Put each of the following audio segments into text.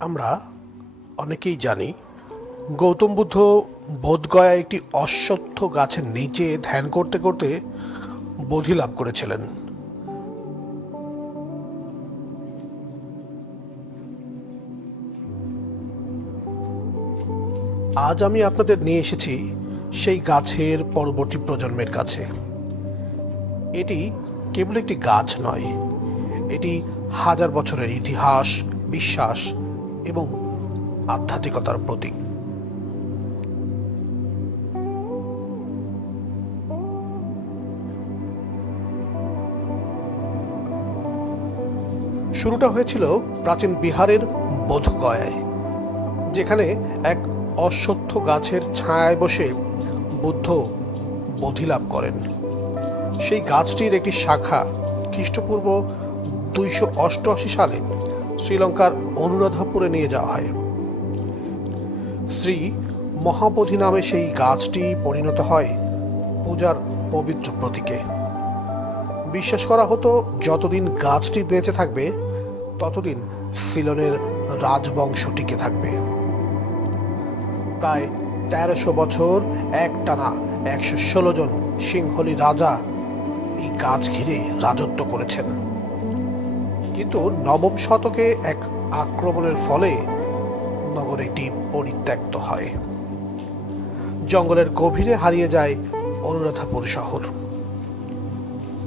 আমরা অনেকেই জানি গৌতম বুদ্ধ বোধগয়া একটি অশ্বত্থ গাছের নিচে ধ্যান করতে করতে বোধি লাভ করেছিলেন। আজ আমি আপনাদের নিয়ে এসেছি সেই গাছের পরবর্তী প্রজন্মের কাছে। এটি কেবল একটি গাছ নয়, এটি হাজার বছরের ইতিহাস, বিশ্বাস এবং আধ্যাত্মিকতার প্রতীক। শুরুটা হয়েছিল প্রাচীন বিহারের বোধগয়ায়, যেখানে এক অশ্বত্থ গাছের ছায়ায় বসে বুদ্ধ বোধিলাভ করেন। সেই গাছটির একটি শাখা খ্রিস্টপূর্ব দুইশো অষ্টআশি সালে শ্রীলঙ্কার অনুরাধাপুরে নিয়ে যাওয়া হয়। শ্রী মহাবোধি নামে সেই গাছটি পরিণত হয় পূজার পবিত্র প্রতীকে। বিশ্বাস করা হতো, যতদিন গাছটি বেঁচে থাকবে, ততদিন সিলনের রাজবংশ টিকে থাকবে। প্রায় তেরোশো বছর একটানা একশো ষোলো জন সিংহলি রাজা এই গাছ ঘিরে রাজত্ব করেছেন। কিন্তু নবম শতকে এক আক্রমণের ফলে নগরীটি পরিত্যক্ত হয়। জঙ্গলের গভীরে হারিয়ে যায় অনুরাধাপুর শহর।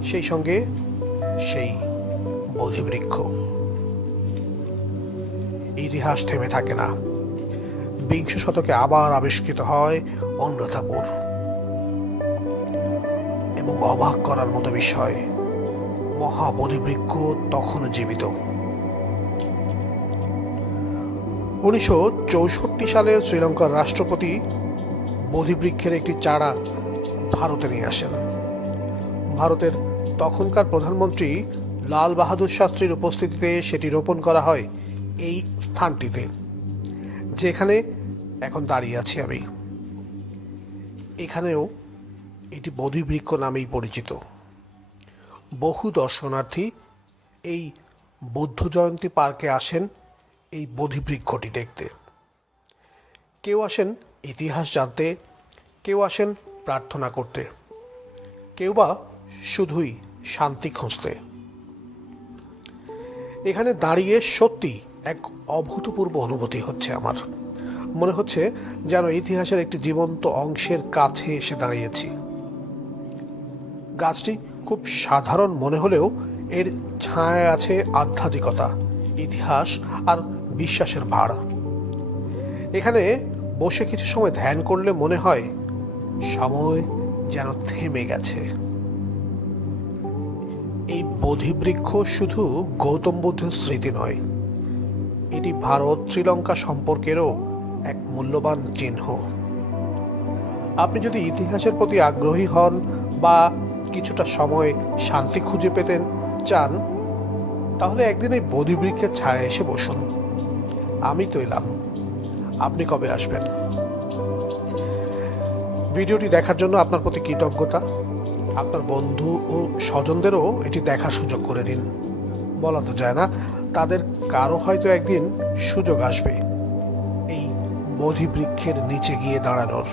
সেই সঙ্গে সেই বোধিবৃক্ষ। ইতিহাস থেমে থাকে না। বিংশ শতকে আবার আবিষ্কৃত হয় অনুরাধাপুর। এবং অবাক করার মতো বিষয় মহাবোধিবৃক্ষ তখনও জীবিত। উনিশশো চৌষট্টি সালে শ্রীলঙ্কার রাষ্ট্রপতি বোধিবৃক্ষের একটি চারা ভারতে নিয়ে আসেন। ভারতের তখনকার প্রধানমন্ত্রী লাল বাহাদুর শাস্ত্রীর উপস্থিতিতে সেটি রোপণ করা হয় এই স্থানটিতে, যেখানে এখন দাঁড়িয়ে আছি আমি। এখানেও এটি বোধিবৃক্ষ নামেই পরিচিত। বহু দর্শনার্থী এই বৌদ্ধ জয়ন্তী পার্কে আসেন এই বোধিবৃক্ষটি দেখতে। কেউ আসেন ইতিহাস জানতে, কেউ আসেন প্রার্থনা করতে, কেউ বা শুধুই শান্তি খুঁজতে। এখানে দাঁড়িয়ে সত্যি এক অভূতপূর্ব অনুভূতি হচ্ছে আমার। মনে হচ্ছে যেন ইতিহাসের একটি জীবন্ত অংশের কাছে এসে দাঁড়িয়েছি। গাছটি খুব সাধারণ মনে হলেও এর ছায়ায় আছে আধ্যাত্মিকতা, ইতিহাস আর বিশ্বাসের ভাড়। এখানে বসে কিছু সময় ধ্যান করলে মনে হয় সময় যেন থেমে গেছে। এই বোধিবৃক্ষ শুধু গৌতম বুদ্ধের স্মৃতি নয়, এটি ভারত শ্রীলঙ্কা সম্পর্কেরও এক মূল্যবান চিহ্ন। আপনি যদি ইতিহাসের প্রতি আগ্রহী হন বা কিছুটা সময় শান্তি খুঁজে পেতেন, চান, তাহলে একদিন এই বোধিবৃক্ষের ছায়া এসে বসুন। আমি তো এলাম। আপনি কবে আসবেন? ভিডিওটি দেখার জন্য আপনার প্রতি কৃতজ্ঞতা। আপনার বন্ধু ও স্বজনদেরও এটি দেখার সুযোগ করে দিন। বলা তো যায় না, তাদের কারও হয়তো একদিন সুযোগ আসবে। এই বোধিবৃক্ষের নিচে গিয়ে দাঁড়ানোর।